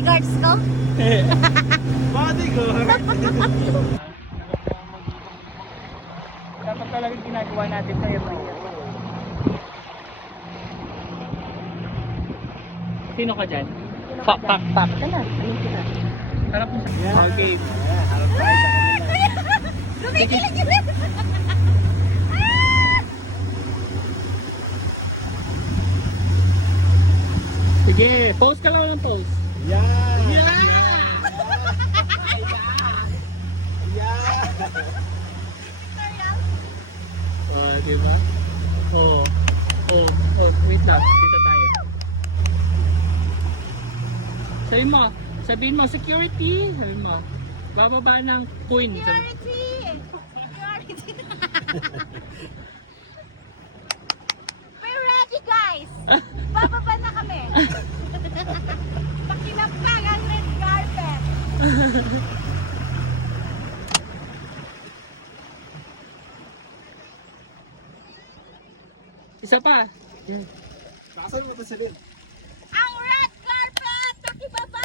bodyguards ko. Bodyguard! Dapat talaga ginagawa natin sa iyo. Sino ka dyan? Pak. Ano? Anong sila? Harap mo sa... Okay. Lumikilig yun! Sige, post ka lang ng post. Diba? Oh, wait lang. Dito tayo. Sabihin mo, security. Sabihin mo, bababa ng queen. Security! We're ready, guys! Bababa na kami! Pakinapang ang red carpet! Isa pa. Saan mo ito sabihin? Ang red carpet! Pakibaba!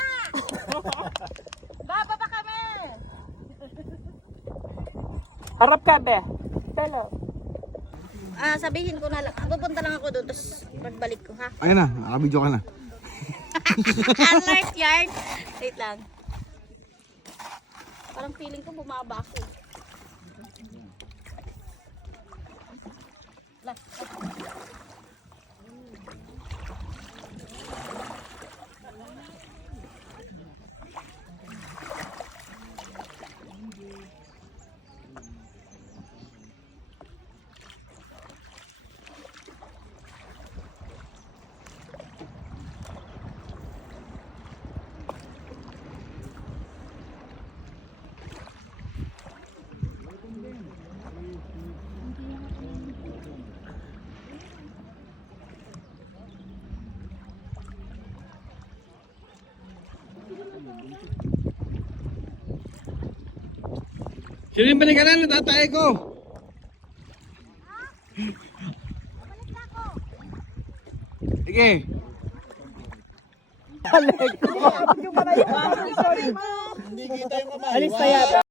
Bababa kami! Harap ka, be. Hello. Sabihin ko na lang. Pupunta lang ako doon, tapos pagbalik ko, ha? Ayun na, nakabidyo ka na. Alert yard! Wait lang. Parang feeling ko bumaba ako. Sino yung binigyan na tatay ko? Balik na ako! Sige. Alis pa yata.